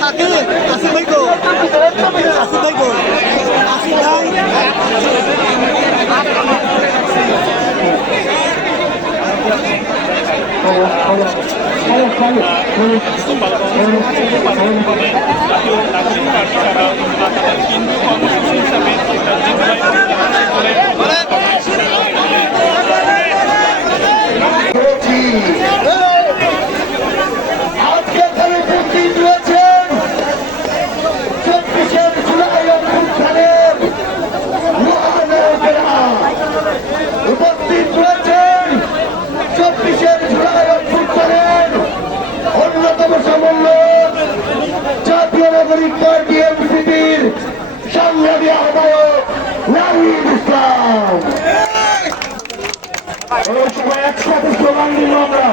সাথে আসিফ ভাই গো আসিফ ভাই গো আসিফ ভাই কেন্দ্রীয় কর্মসূচি হিসাবে একটা জিম্মায় আজকে এখানে উপস্থিত রয়েছেন চব্বিশের জুলাই অভ্যুত্থানের মহানায়কেরা উপস্থিত রয়েছেন চব্বিশের জুলাই অভ্যুত্থানের অন্যতম সমন্বয়ক জাতীয় নাগরিক পার্টি এনসিপির সংগ্রামী আহ্বায়ক নাহিদ ইসলাম। একসাথে স্লোগান দিল আমরা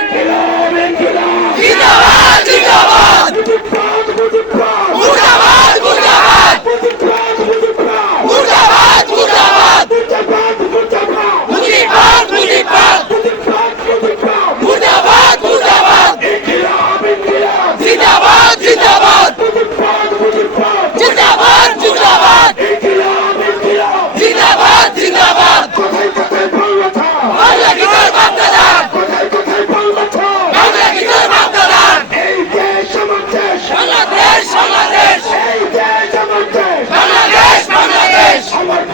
ইনকিলাব, ইনকিলাব। মুজিববাদ, মুজিববাদ। মুজিববাদ, মুজিববাদ। মুজিববাদ, মুজিববাদ। মুজিববাদ, মুজিববাদ। ইনকিলাব, ইনকিলাব। মুজিববাদ, মুজিববাদ। ইনকিলাব, ইনকিলাব। কোথায় কোথায় বাংলাটা? কোথায় কোথায় বাংলাটা? এই দেশ আমার দেশ এই দেশ আমার দেশ আমার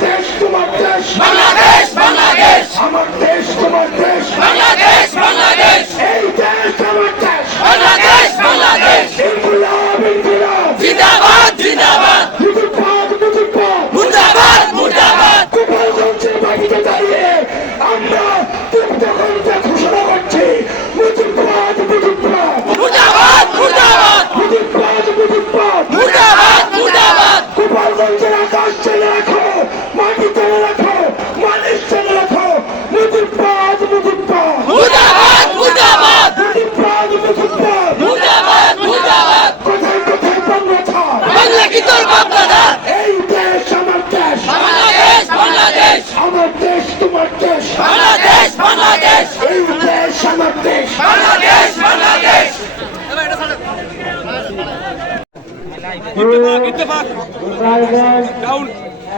দেশ তোমার দেশ আমার দেশ তোমার দেশ এই দেশ আমার দেশ ইনকিলাব ইনকিলাব জিন্দাবাদ জিন্দাবাদ মুজিববাদ মুজিববাদ মুর্দাবাদ মুর্দাবাদ গোপালগঞ্জের বাড়িতে দাঁড়িয়ে আমরা তৃপ্তগঞ্জে ঘোষণা করছি মুজিববাদ মুজিববাদ মুর্দাবাদ মুর্দাবাদ মুজিববাদ মুজিববাদ মুর্দাবাদ মুর্দাবাদ গোপালগঞ্জের আকাশ চেনে রাখো মাটি চেনে রাখো মানুষ চেনে রাখো মুজিববাদ মুজিববাদ মুর্দাবাদ মুর্দাবাদ মুজিববাদ মুজিববাদ মুর্দাবাদ মুর্দাবাদ কোথায় কোথায় বাংলা ছাড় বাংলা কি তোর বাপদাদা এই দেশ আমার দেশ বাংলাদেশ বাংলাদেশ আমার দেশ তোমার দেশ বাংলাদেশ বাংলাদেশ এই দেশ আমার দেশ। বাংলাদেশ বাংলাদেশ!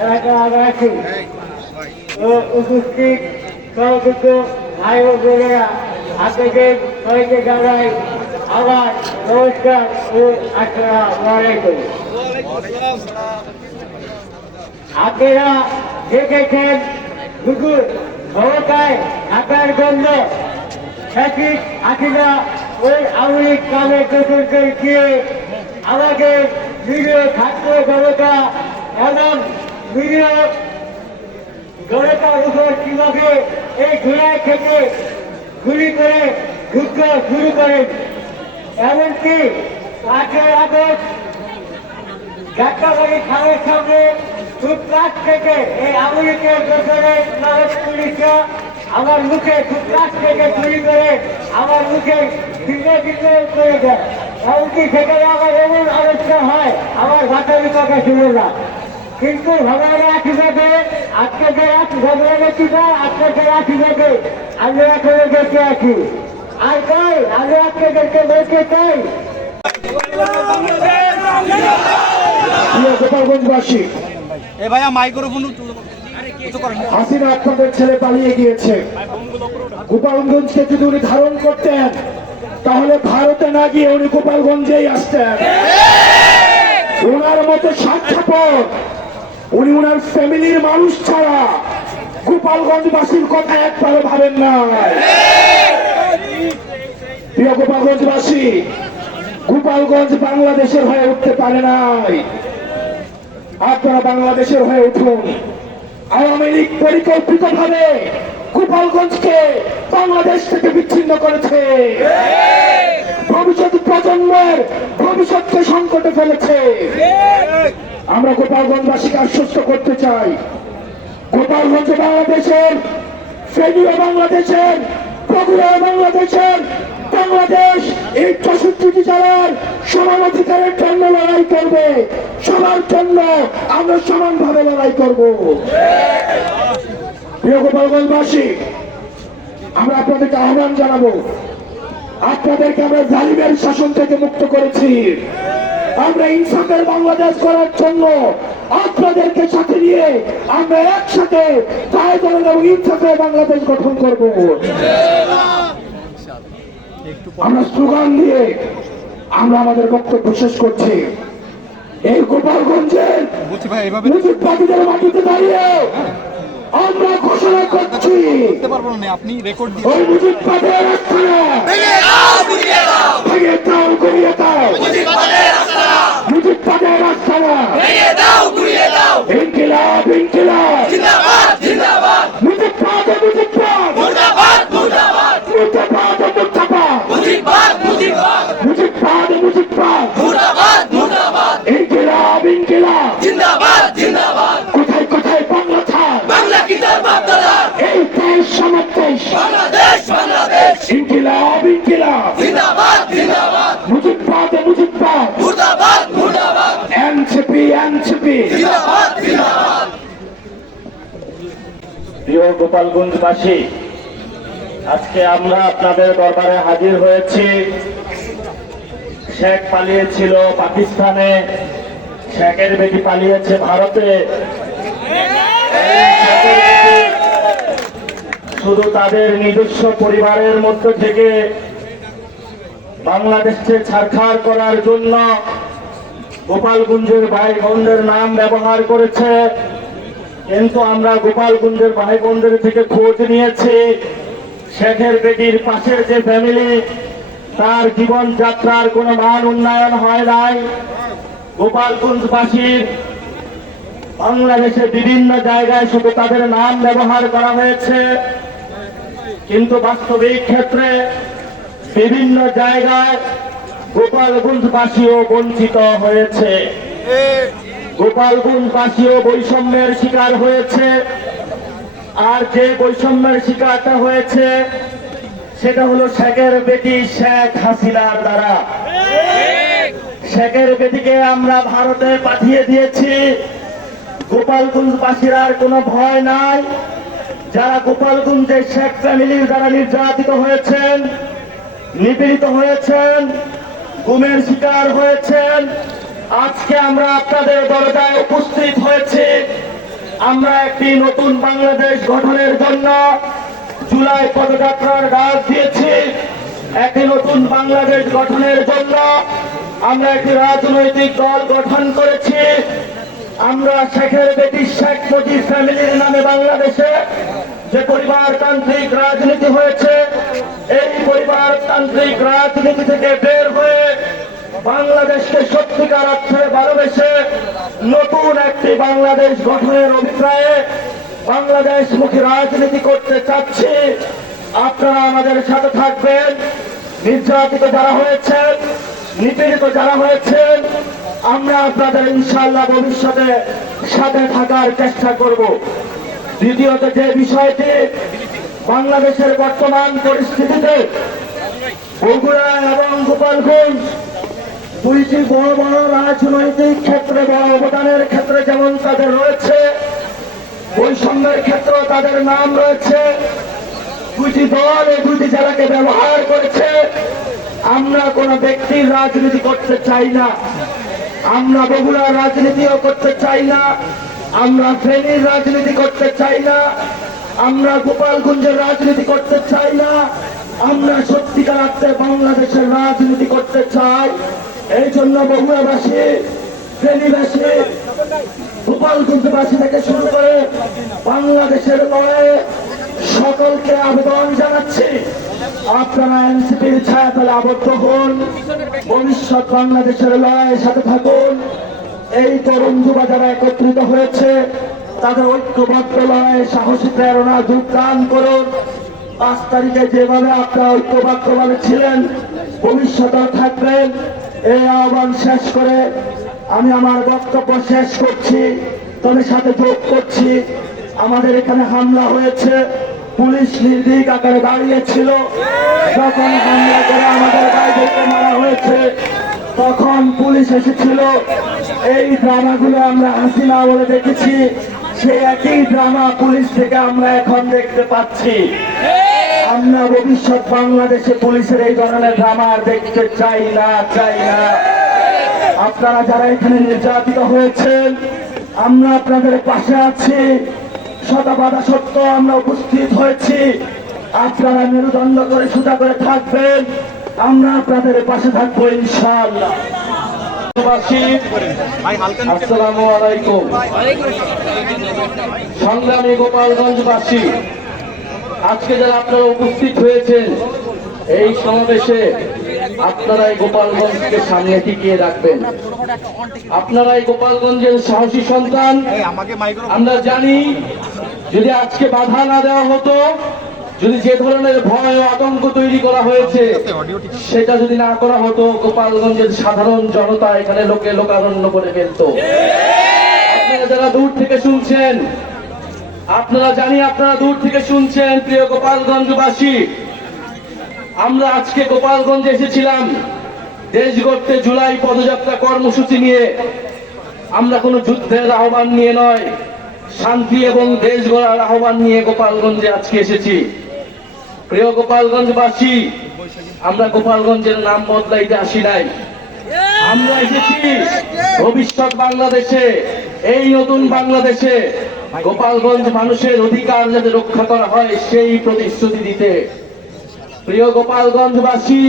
এলাকাবাসী ও উপস্থিত সহযুক্ত ভাই ও বোনেরা আপনাদের সবাইকে জানাই আমার নমস্কার ও আসসালাম আপনারা দেখেছেন দুপুর ক্ষমতায় ঢাকার জন্য সঠিক হাসিনা ওই আওয়ামী কামে দোষরদের দিয়ে আমাদের নিরীহ ছাত্র জনতা এবং নিরীহ জনতার উপর কীভাবে এই জুলাই থেকে গুলি করে, যুদ্ধ শুরু করেন এমনকি পাঁচই আগস্ট যাত্রাবাড়ি খাওয়ার সামনে টুথব্রাশ থেকে এই আমেরিকার দোকানের নারদ পুলিশরা আমার মুখে টুথব্রাশ থেকে চুরি করে আমার মুখে ভিন্ন ভিন্ন করে দেয় এমনকি সেখানে আমার এমন অবস্থা হয় আমার ভাষার কথা শুনে না। কিন্তু ভগবানের আশীর্বাদে আজকে যে ভগবানের টিকা আজকে যে আশীর্বাদে আমরা এখনও দেখে আছি। আর তাই আমি আপনাদেরকে বলতে চাই প্রিয় গোপালগঞ্জবাসী এ ভাইয়া মাইক্রোফোন হাসিনা আপনাদের ছেড়ে পালিয়ে গিয়েছে। গোপালগঞ্জকে যদি উনি ধারণ করতেন তাহলে ভারতে না গিয়ে উনি গোপালগঞ্জেই আসতেন। ওনার মতো স্বার্থপর উনি ওনার ফ্যামিলির মানুষ ছাড়া গোপালগঞ্জবাসীর কথা একবারও ভাবেন না। প্রিয় গোপালগঞ্জবাসী গোপালগঞ্জ বাংলাদেশের হয়ে উঠতে পারে নাই। আপনারা বাংলাদেশের হয়ে উঠুন। আওয়ামী লীগ পরিকল্পিত ভাবে গোপালগঞ্জকে বাংলাদেশ থেকে বিচ্ছিন্ন করেছে। ভবিষ্যৎ প্রজন্মের ভবিষ্যৎকে সংকটে ফেলেছে। আমরা গোপালগঞ্জবাসীকে আশ্বস্ত করতে চাই। গোপালগঞ্জ বাংলাদেশের ফেনীয় বাংলাদেশের বগুড়া বাংলাদেশের বাংলাদেশ এই চৌষট্টি জেলার সমান অধিকারের জন্য লড়াই করবে। সবার জন্য আমরা সমানভাবে লড়াই করব। গোপালগঞ্জবাসী, আমরা আপনাদেরকে আহ্বান জানাব। আপনাদেরকে আমরা জালিমের শাসন থেকে মুক্ত করেছি। আমরা ইনসাফের বাংলাদেশ করার জন্য আপনাদেরকে সাথে নিয়ে আমরা একসাথে পায়ে ধরে এবং বাংলাদেশ গঠন করব। আমরা স্লোগান দিয়ে আমরা আমাদের বক্তব্য শেষ করছি। এই গোপালগঞ্জের মুজিববাদীদের মাটিতে দাঁড়িয়ে আমরা ঘোষণা করছি। আপনি রেকর্ড দিয়ে ওই মুজিববাদের ভেঙে দাও গুড়িয়ে দাও। আস্তানা ভেঙে দাও গুড়িয়ে দাও। ইনকিলাব ইনকিলাব। জিন্দাবাদ জিন্দাবাদ। মুজিববাদ মুজিববাদ মুর্দাবাদ মুর্দাবাদ। মুজিববাদ মুজিববাদ। মুজিববাদ মুজিববাদ। মুর্দাবাদ মুর্দাবাদ। ইনকিলাব ইনকিলাব। জিন্দাবাদ জিন্দাবাদ। কোথায় কোথায় বাংলা ছাড়? বাংলা কি তার বাপদাদার এই দেশ আমার দেশ। বাংলাদেশ বাংলাদেশ। ইনকিলাব ইনকিলাব। জিন্দাবাদ জিন্দাবাদ। মুজিববাদ মুজিববাদ। মুর্দাবাদ মুর্দাবাদ। NCP NCP. জিন্দাবাদ জিন্দাবাদ। প্রিয় গোপালগঞ্জবাসী আজকে আমরা আপনাদের দরবারে হাজির হয়েছি। শেখ পালিয়েছিল পাকিস্তানে। শেখের বেটি পালিয়েছে ভারতে। শুধু তাদের নিজস্ব পরিবারের মধ্য থেকে বাংলাদেশকে ছাড়খাড় করার জন্য গোপালগঞ্জের ভাই বোনদের নাম ব্যবহার করেছে। কিন্তু আমরা গোপালগঞ্জের ভাই বোনদের থেকে খোঁজ নিয়েছি। শেখের বেটির পাশের যে ফ্যামিলি তার জীবন যাত্রার কোনো মান উন্নয়ন হয় নাই। গোপালগঞ্জবাসীর বাংলাদেশে বিভিন্ন জায়গায় শুধু তাদের নাম ব্যবহার করা হয়েছে। কিন্তু বাস্তবিক ক্ষেত্রে বিভিন্ন জায়গায় গোপালগঞ্জবাসীও বঞ্চিত হয়েছে। গোপালগঞ্জবাসীও বৈষম্যের শিকার হয়েছে। আর যে বৈষম্যের শিকারটা হয়েছে, সেটা হলো শেখের বেটি শেখ হাসিনার দ্বারা। শেখের বেটিকে আমরা ভারতে পাঠিয়ে দিয়েছি। গোপালগঞ্জবাসীর আর কোনো ভয় নাই। যারা গোপালগঞ্জের শেখ ফ্যামিলির দ্বারা নির্যাতিত হয়েছেন, নিপীড়িত হয়েছেন, গুমের শিকার হয়েছেন, আজকে আমরা আপনাদের দরজায় উপস্থিত হয়েছি। আমরা একটি নতুন বাংলাদেশ গঠনের জন্য জুলাই পদযাত্রার ডাক দিয়েছি। একটি নতুন বাংলাদেশ গঠনের জন্য আমরা একটি রাজনৈতিক দল গঠন করেছি। আমরা শেখের বেটি শেখ মুজিব ফ্যামিলির নামে বাংলাদেশে যে পরিবারতান্ত্রিক রাজনীতি হয়েছে, এই পরিবারতান্ত্রিক রাজনীতি থেকে বের হয়ে বাংলাদেশকে সত্যিকার অর্থে ভালোবেসে নতুন একটি বাংলাদেশ গঠনের অভিপ্রায়ে বাংলাদেশ মুখী রাজনীতি করতে চাচ্ছি। আপনারা আমাদের সাথে থাকবেন। নির্যাতিত যারা হয়েছেন, নিপীড়িত যারা হয়েছেন, আমরা আপনাদের ইনশাল্লাহ ভবিষ্যতে সাথে থাকার চেষ্টা করব। দ্বিতীয়ত যে বিষয়টি বাংলাদেশের বর্তমান পরিস্থিতিতে বগুড়া এবং গোপালগঞ্জ দুইটি বড় বড় রাজনৈতিক ক্ষেত্রে বড় অবদানের ক্ষেত্রে যেমন তাদের রয়েছে, বৈষম্যের ক্ষেত্রে তাদের নাম রয়েছে। দুটি দল এই দুটি জেলাকে ব্যবহার করেছে। আমরা কোন ব্যক্তির রাজনীতি করতে চাই না। আমরা বগুড়ার রাজনীতিও করতে চাই না। আমরা ফেনীর রাজনীতি করতে চাই না। আমরা গোপালগঞ্জের রাজনীতি করতে চাই না। আমরা সত্যিকার অর্থে বাংলাদেশের রাজনীতি করতে চাই। এই জন্য বগুড়াবাসী, ফেনীবাসী গোপালগঞ্জবাসী থেকে শুরু করে বাংলাদেশের লড়াইয়ে সকলকে আবেদন জানাচ্ছি। আপনারা এনসিপির ছায়াতলে আবদ্ধ হন, ভবিষ্যৎ বাংলাদেশের লড়াইয়ের সাথে থাকুন। এই তরুণ যুবা যারা একত্রিত হয়েছে, তাদের ঐক্যবদ্ধ লড়াইয়ে সাহসী প্রেরণা যোগদান করুন। পাঁচ তারিখে যেভাবে আপনারা ঐক্যবদ্ধভাবে ছিলেন, ভবিষ্যতেও থাকবেন। এই আহ্বান শেষ করে আমি আমার বক্তব্য শেষ করছি তবে সাথে যোগ করছি। আমাদের এখানে হামলা হয়েছে, পুলিশ নির্দিক আকারে দাঁড়িয়েছিল। যখন হামলা করে আমাদের বাইরেকে মারা হয়েছে, তখন পুলিশ এসেছিল। এই ড্রামাগুলো আমরা হাসিনা বলে দেখেছি। সেই একই ড্রামা পুলিশ থেকে আমরা এখন দেখতে পাচ্ছি। আমরা ভবিষ্যৎ বাংলাদেশে পুলিশের এই ধরনের ড্রামা দেখতে চাই না চাই না। আপনারা যারা এখানে নির্যাতিত হয়েছেন, আমরা আপনাদের পাশে আছি। বাধা সত্য আমরা উপস্থিত হয়েছি। আপনারা মেরুদণ্ড করে সোজা করে থাকবেন। আমরা আপনাদের পাশে থাকব ইনশাআল্লাহ। সংগ্রামী গোপালগঞ্জবাসী আজকে যারা আপনারা উপস্থিত হয়েছেন, এই সমাবেশে আপনারা এই গোপালগঞ্জকে সামনে টিকিয়ে রাখবেন। আপনারা এই গোপালগঞ্জের সাহসী সন্তান, আমরা জানি যদি আজকে বাধা না দেওয়া হতো, যদি যে ধরনের ভয় ও আতঙ্ক তৈরি করা হয়েছে, সেটা যদি না করা হতো, গোপালগঞ্জের সাধারণ জনতা এখানে লোকে লোকারণ্য করে ফেলতো। আপনারা যারা দূর থেকে শুনছেন আপনারা জানি, আপনারা দূর থেকে শুনছেন, প্রিয় গোপালগঞ্জবাসী। আমরা আজকে গোপালগঞ্জে এসেছিলাম। দেশ গড়তে জুলাই পদযাত্রা কর্মসূচি নিয়ে। আমরা কোনো যুদ্ধের আহ্বান নিয়ে নয়, শান্তি এবং দেশ গড়ার আহ্বান নিয়ে গোপালগঞ্জে আজকে এসেছি। প্রিয় গোপালগঞ্জবাসী, আমরা গোপালগঞ্জের নাম বদলাইতে আসি নাই। আমরা এসেছি ভবিষ্যৎ বাংলাদেশে, এই নতুন বাংলাদেশে। গোপালগঞ্জ মানুষের অধিকার যাতে রক্ষা করা হয়, সেই প্রতিশ্রুতি দিতে। প্রিয় গোপালগঞ্জবাসী,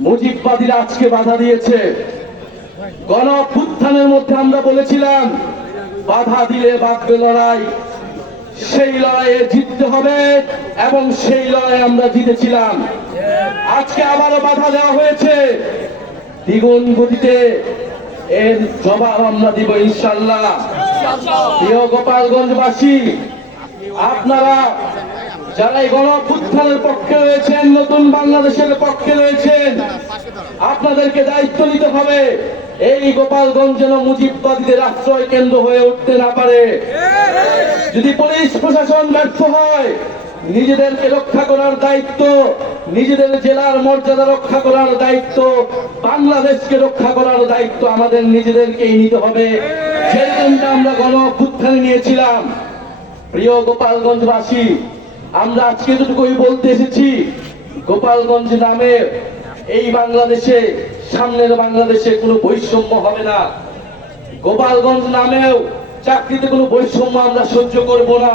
মুজিববাদীরা আজকে বাধা দিয়েছে। গণ মধ্যে আমরা বলেছিলাম, বাধা দিলে বাঁধবে লড়াই। সেই লড়াইয়ে জিততে হবে এবং সেই লড়াই আমরা জিতেছিলাম। আজকে আবারও বাধা দেওয়া হয়েছে। দ্বিগুণ গতিতে এর জবাব আমরা দিব ইনশাল্লাহ। প্রিয় গোপালগঞ্জবাসী, আপনারা যারা এই গণপুত্থানের পক্ষে রয়েছেন, নতুন বাংলাদেশের পক্ষে রয়েছেন, আপনাদেরকে দায়িত্ব নিতে হবে। এই গোপালগঞ্জ যেন মুজিববাদীদের আশ্রয় কেন্দ্র হয়ে উঠতে না পারে। যদি পুলিশ প্রশাসন ব্যর্থ হয় নিজেদেরকে রক্ষা করার দায়িত্ব, নিজেদের জেলার মর্যাদা রক্ষা করার দায়িত্ব বাংলাদেশকে রক্ষা করার দায়িত্ব আমাদের নিজেদেরকেই নিতে হবে। যেরকমটা আমরা গণ অভ্যুত্থানে নিয়েছিলাম। প্রিয় গোপালগঞ্জবাসী, আমরা আজকে যেটুকুই বলতে এসেছি, গোপালগঞ্জ নামে এই বাংলাদেশে, সামনের বাংলাদেশে কোনো বৈষম্য হবে না। গোপালগঞ্জ নামেও চাকরিতে কোনো বৈষম্য আমরা সহ্য করব না।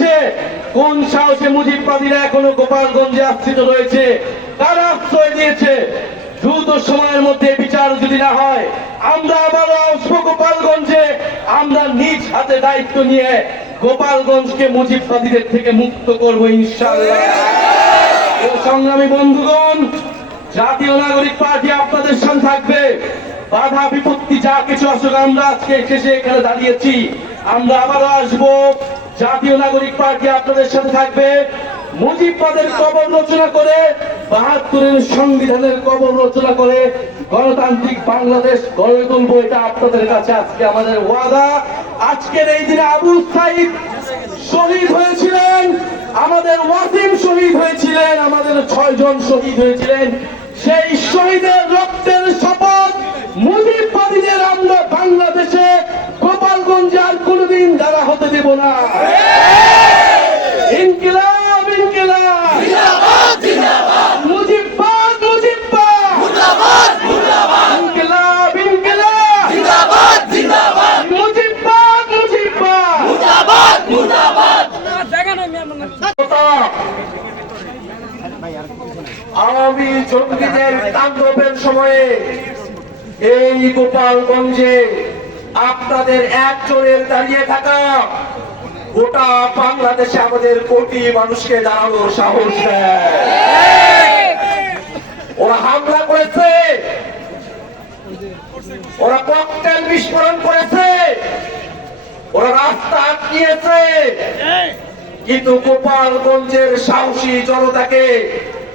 কোন সাহসে মুজিববাদীরা এখনও গোপালগঞ্জে আশ্রিত রয়েছে? তারা আশ্রয় দিয়েছে দ্রুত সময়ের মধ্যে বিচার যদি না হয়, আমরা আবারও আসব গোপালগঞ্জে। আমরা নিজ হাতে দায়িত্ব নিয়ে গোপালগঞ্জকে মুজিববাদীদের থেকে মুক্ত করব ইনশাআল্লাহ। ও সংগ্রামী বন্ধুগণ, জাতীয় নাগরিক পার্টি আপনাদের সঙ্গে থাকবে। বাধা বিপত্তি যা কিছু আসুক, আমরা আজকে শেষে এখানে দাঁড়িয়েছি। আমরা আবারও আসব। জাতীয় নাগরিক পার্টি আপনাদের সাথে থাকবে। মুজিব মুজিববাদের কবর রচনা করে, বাহাত্তরের সংবিধানের কবর রচনা করে, গণতান্ত্রিক বাংলাদেশ গড়ে তুলবো এটা আপনাদের কাছে আজকে আমাদের ওয়াদা। আজকের এই দিনে আবু সাইদ শহীদ হয়েছিলেন, আমাদের ওয়াসিম শহীদ হয়েছিলেন, আমাদের ছয় জন শহীদ হয়েছিলেন। সেই শহীদের রক্তের শপথ মুজিব মুজিববাদীদের আমরা বাংলাদেশে গোপালগঞ্জে আর কোনদিন দ্বারা হতে দেব না। ইনকিলাব ইনকিলাব। জিন্দাবাদ জিন্দাবাদ। মুজিববাদ মুজিববাদ। মুর্দাবাদ মুর্দাবাদ ইনকিলাব ইনকিলাব। জিন্দাবাদ জিন্দাবাদ। মুজিববাদ মুজিববাদ। মুর্দাবাদ মুর্দাবাদ আওয়ামী জঙ্গিদের তাণ্ডবের সময়ে এই গোপালগঞ্জে আপনাদের একজনের দাঁড়িয়ে থাকা। গোটা বাংলাদেশে আমাদের কোটি মানুষকে দাঁড়ানোর সাহস ওরা হামলা করেছে। ওরা ককটেল বিস্ফোরণ করেছে। ওরা রাস্তা আটকিয়েছে। কিন্তু গোপালগঞ্জের সাহসী জনতাকে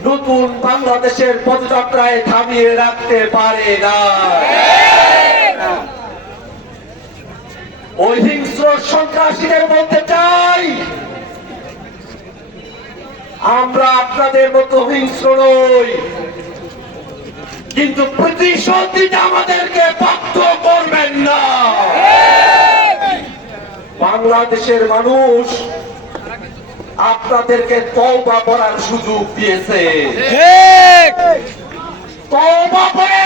নতুন বাংলাদেশের পদযাত্রায় থামিয়ে রাখতে পারে না। সন্ত্রাসীদের চাই। আমরা আপনাদের মতো নই। কিন্তু প্রতিশোধ আমাদেরকে বাধ্য করবেন না। বাংলাদেশের মানুষ আপনাদেরকে তওবা করার সুযোগ দিয়েছে তওবা করে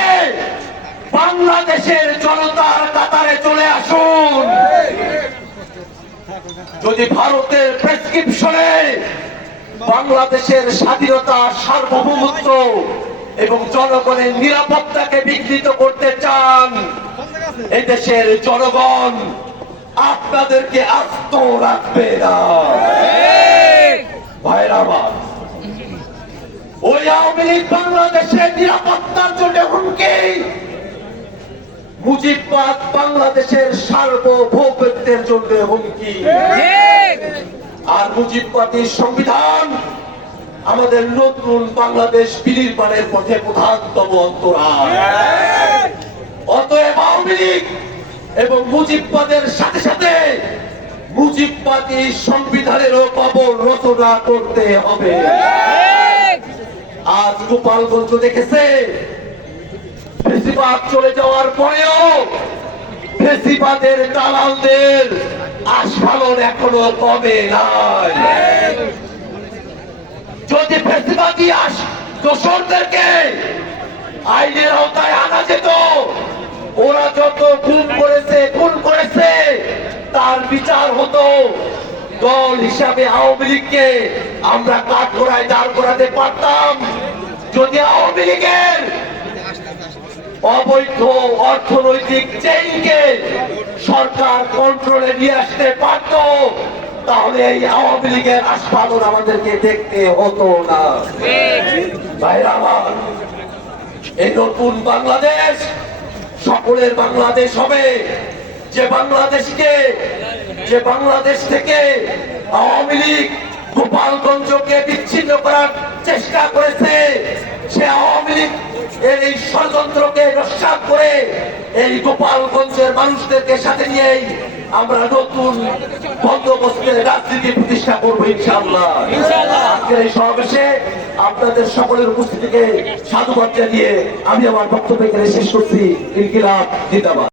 বাংলাদেশের জনতার কাতারে চলে আসুন। যদি ভারতের প্রেসক্রিপশনে বাংলাদেশের স্বাধীনতা, সার্বভৌমত্ব এবং জনগণের নিরাপত্তাকে বিঘ্নিত করতে চান, এদেশের জনগণ আপনাদেরকে আস্ত রাখবে না। ভাইরা আমার ওই আওয়ামী লীগ বাংলাদেশের নিরাপত্তার জন্য হুমকি মুজিববাদ বাংলাদেশের সার্বভৌমত্বের জন্য হুমকি। আর মুজিববাদী সংবিধান আমাদের নতুন বাংলাদেশ বিনির্মাণের পথে প্রধানতম অন্তরায় অতএব আওয়ামী লীগ এবং মুজিববাদের সাথে সাথে মুজিববাদী সংবিধানেরও কবর রচনা করতে হবে। আজ গোপালগঞ্জ দেখেছে ফেসিবাদ চলে যাওয়ার পরেও ফেসিবাদের দালালদের আস্ফালন এখনও কমে নাই। যদি ফেসিবাদী আস দোসরদেরকে আইনের আওতায় আনা যেত, ওরা যত খুন করেছে খুন করেছে, তার বিচার হতো। দল হিসাবে আওয়ামী লীগকে আমরা কাঠগড়ায় দাঁড় করাতে পারতাম। যদি আওয়ামী লীগের অবৈধ অর্থনৈতিক চেইনকে সরকার কন্ট্রোলে নিয়ে আসতে পারত, তাহলে এই আওয়ামী লীগের আস্ফালন আমাদেরকে দেখতে হতো না। এই নতুন বাংলাদেশ, সকলের বাংলাদেশ হবে। যে বাংলাদেশকে, যে বাংলাদেশ থেকে আওয়ামী লীগ গোপালগঞ্জকে বিচ্ছিন্ন করার চেষ্টা করেছে, সে আওয়ামী লীগ এর এই ষড়যন্ত্রকে রক্ষা করে এই গোপালগঞ্জের মানুষদেরকে সাথে নিয়ে আমরা নতুন বন্দোবস্তের রাজনীতি প্রতিষ্ঠা করব ইনশাআল্লাহ। আজকের এই সমাবেশে আপনাদের সকলের উপস্থিতিকে সাধুবাদ জানিয়ে আমি আমার বক্তব্য এখানে শেষ করছি। ইনকিলাব জিন্দাবাদ।